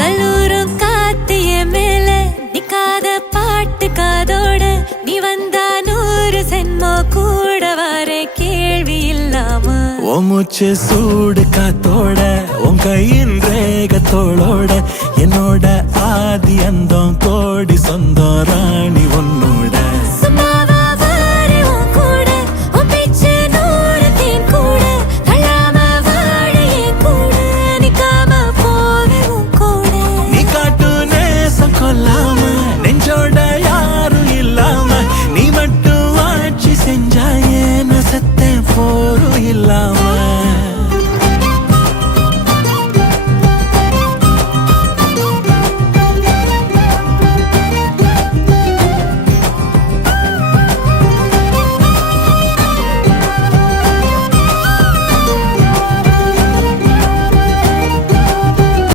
கல்லூரும் காத்திய மேல நிக்காத பாட்டு காதோட நீ வந்தா 100 சென்மோ கூட வர கேள்வி இல்லாம ஓ மூச்சு சூடு காத்தோட உன் கையின் ரேகத்தோளோட